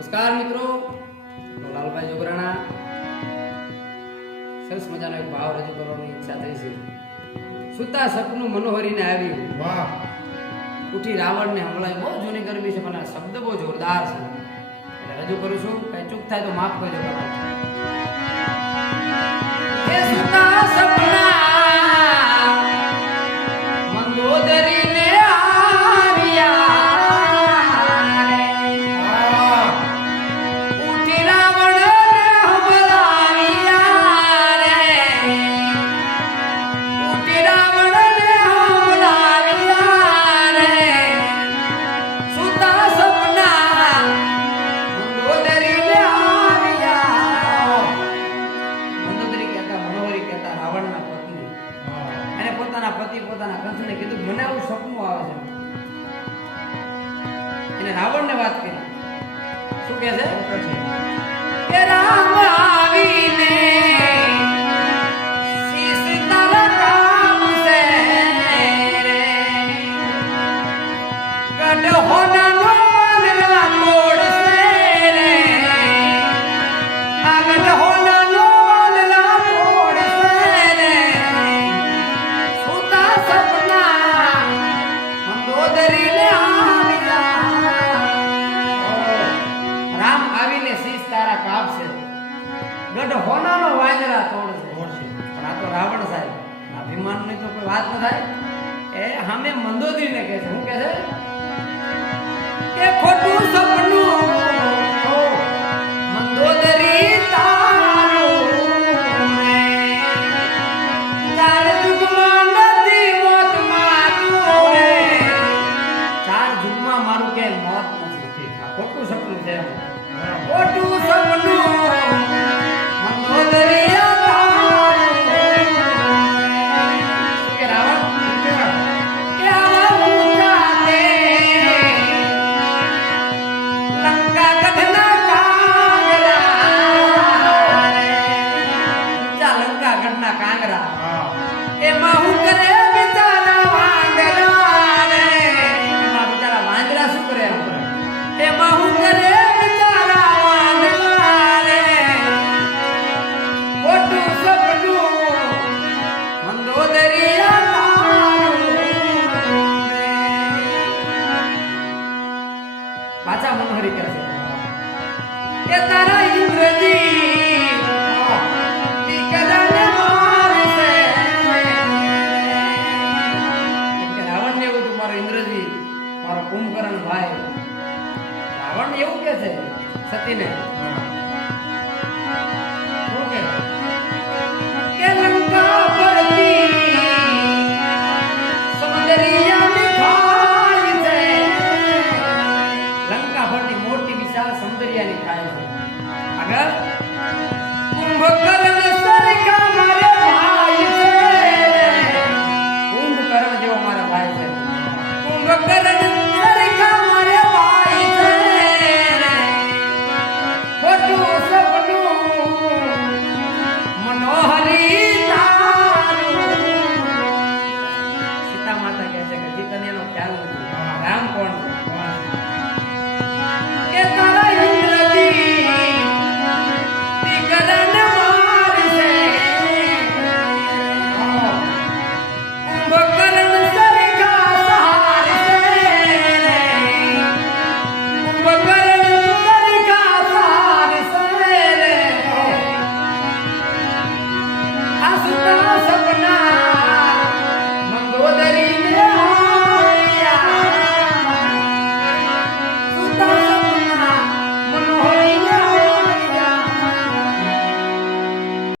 નમસ્કાર મિત્રો, લાલભાઈ જોગરાણા. સરસ મજાનો એક ભાવ રજૂ કરવાની ઈચ્છા થઈ છે. સુતા સપનું મનોહરીને આવ્યું, વાહ, ઉઠી રાવણને હમણાં બહુ જૂની ગરબી છે, પણ આ શબ્દ બહુ જોરદાર છે એટલે રજૂ કરું છું. કઈ ચૂક થાય તો માફ કરજો. એ સુતા સપના મંદોદરીને પોતાના કંઠને કીધું, મને આવું સપનું આવે છે. એને રાવણને વાત કરી. શું કહે છે કે રામ આવીને શીશ તારા કાપશે રે, ગઢ હોનાનો વાનરા તોડશે રે, આ ગઢ હોનાનો વાનરા તોડશે રે. રામ આવીને શીશ તારા કાપશે, ગઢ હોનાનો વાંદરા તોડશે. પણ આ તો રાવણ સાહેબ, અભિમાનની તો કોઈ વાત ન થાય. એ સામે મંદોદરીને કહે છે. શું કહે છે કે ખોટું સપનું મંદોદરી તારું રે, ચાર જુગમાં નથી મોત મારું રે, ચાર જુગમાં મારું કે મોત નથી. ખોટું સપનું છે, ખોટું સપનું મંદોદરી તારું રે. કે રાવણ કે આવા ઊંચાતે લંકા ગઢના કાંગરા રે, ઊંચા લંકા ગઢના કાંગરા, એમાં હું કરે બિચારા વાંદરા રે, એમાં બિચારા વાંદરા શું કરે, એમાં હું કરે બિચારા વાંદરા રે. ખોટું સપનું મંદોદરી તારું રે. પાછા મનોહરી કહે છે કે તારા ઇન્દ્રજી દીકરાને મારશે. કે રાવણને એવું હતું, મારો ઇન્દ્રજી, મારો કુંભકર્ણ ભાઈ. રાવણ એવું કે છે સતીને કે લંકા પરથી સૌંદર્યની ખાઈ છે, લંકા પરથી મોટી વિશાળ સૌંદર્યની ખાઈ છે. આગળ કુંભકર્ણ સરખા મારે ભાઈ છે, કુંભકર્ણ જેવો મારા ભાઈ છે. કુંભકર્ણ સરખા મારે ભાઈ છે. ખોટું સપનું મનોહરી તારું. સીતા માતા કહે છે કે જી તને એનો ખ્યાલ નથી, રામ કોણ છે કે તારા